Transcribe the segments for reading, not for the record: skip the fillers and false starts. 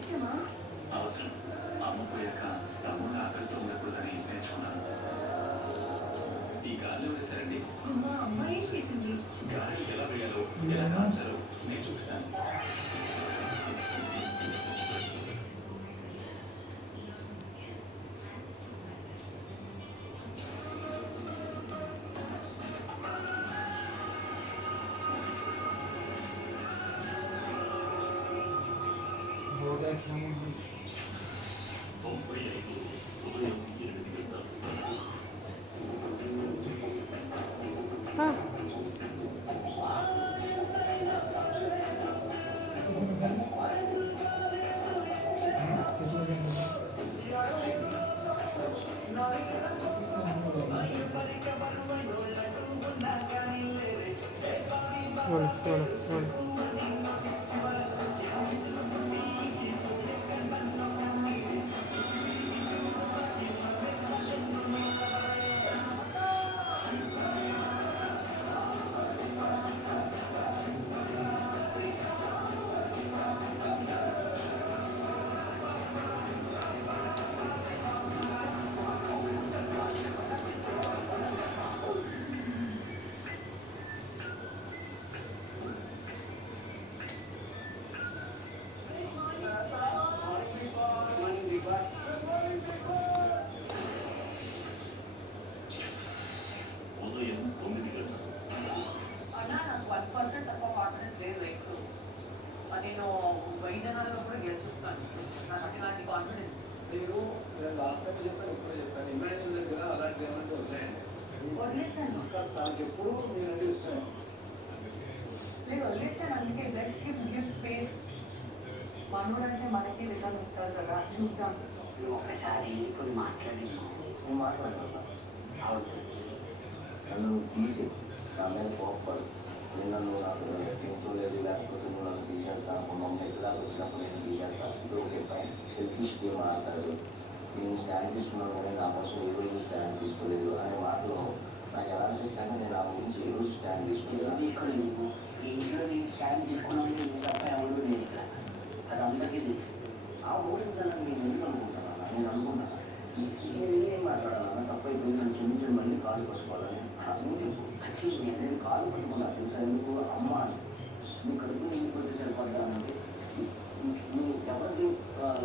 ఇష్టమా? అవసరం. అమ్మ పోయాక తమ్ముళ్ళు ఆకలితో ఉండకూడదని నేర్చుకున్నాను. ఈ గాలిలో వేశారండి. మా అమ్మ ఏం చేసింది? గాలి ఎలా వేయాలో ఎలా కాల్చాలో నేను చూపిస్తాను. ఉదయం 9 గంటలకు. అన్నా నాకు 1% తక్కువ కాన్ఫిడెన్స్ లేదు లైఫ్లో. నేను 1000 జనాల్లో కూడా గెలిచొస్తాను. నాకు అట్లాంటి కాన్ఫిడెన్స్. నేను లాస్ట్ టైం చెప్పాను, ఇప్పుడే చెప్పాను. ఇమాన్యుల్ దగ్గర అలాంటి ఏమంటే వదిలేయండి. వదిలేసాను. తనకి ఎప్పుడు నేనంటే ఇష్టం లేదు, వదిలేసాను. అందుకే లెట్స్ గివ్ స్పేస్. మనోడంటే మనకి రిటర్న్ వస్తారు కదా, చూద్దాం. నువ్వు ఒకసారి ఇప్పుడు మాట్లాడినావు, నేను మాట్లాడగలుగుతాను. నన్ను తీసి నా మీద కోప్పడు. నన్ను నాకు తీసుకోలేదు, లేకపోతే నువ్వు నన్ను తీసేస్తాను అనుకున్నాం. ఎక్కదాకా వచ్చినప్పుడు నేను తీసేస్తాను. ఇది ఓకే ఫైన్. సెల్ఫిష్ గేమ్ ఆడతాడు. నేను స్టాండ్ తీసుకున్నాను కానీ నా కోసం ఏ రోజు స్టాండ్ తీసుకోలేదు అనే మాటలో నాకు ఎలా అనిపిస్తాను. నేను ఆ గురించి ఏ రోజు స్టాండ్ తీసుకోలేదు. ఇంట్లో నేను స్టాండ్ తీసుకున్నాను, నేను తప్ప ఎవరు లేదు ఇక్కడ. అది అందరికీ తెలుసు. ఆ ఓడించాలని నేను ఎందుకు అనుకుంటున్నాను? నేను అనుకున్నాను ఏం మాట్లాడాలన్నా తప్ప ఇప్పుడు నన్ను క్షమించడం మళ్ళీ కాలు పట్టుకోవాలని నువ్వు చెప్పు. యాక్చువల్లీ నేను కాలు పట్టుకున్నా తెలుసా? ఎందుకు అమ్మ అని నీ కడుపు నిండిపోతే సరిపడ్డా అంటే నేను ఎవరికి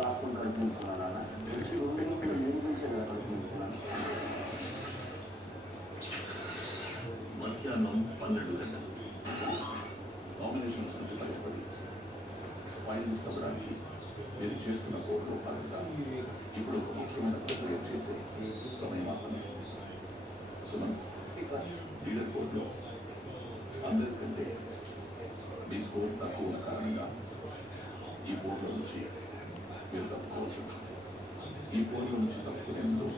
లాక్కుని కడుపు నింపుకున్నాను తెలిసి 2 నిమిషాలు నేను తెలిసే కదా కడుపు నింపుకున్నాను. మధ్యాహ్నం 12 గంటలు. నామినేషన్స్ నుంచి బయటపడి ఫైనల్స్ అవ్వడానికి మీరు చేస్తున్న కోర్టులో భాగంగా ఇప్పుడు ఒక ముఖ్యమైన ప్రక్రియ చేసే సమయమాసనం. సుమన్, లీడర్ కోర్టులో అందరికంటే మీ స్కోర్ తక్కువ ఉన్న కారణంగా ఈ పోర్లో నుంచి మీరు తప్పుకోవచ్చు. ఈ పోర్లో నుంచి తప్పుకునే ముందు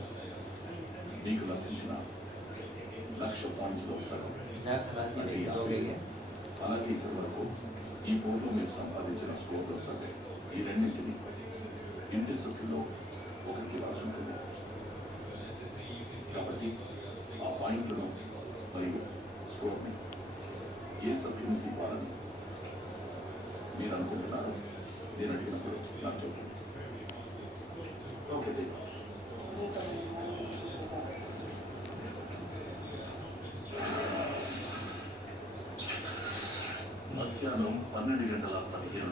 మీకు లభించిన 1,00,000 పాయింట్స్లో సగం అలాగే ఇప్పటి వరకు ఈ పోర్లో మీరు సంపాదించిన స్కోర్లో సగం. ఈ రెండింటిని ఇంటి సభ్యుల్లో ఒకరికి రాసి ఉంటుంది. కాబట్టి ఆ పాయింట్లను మరియు స్కోర్ని ఏ సభ్యునికి ఇవ్వాలని మీరు అనుకుంటున్నారో నేను అడిగినప్పుడు నాకు చెప్పండి. ఓకే. మధ్యాహ్నం 12:15.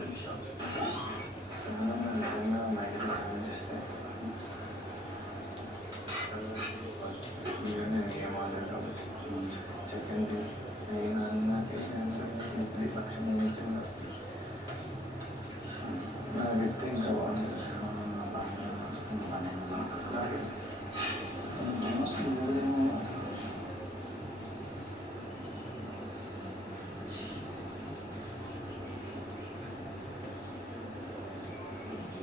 సెకండ్ నా వ్యక్తి ఇంకా బాగుంది.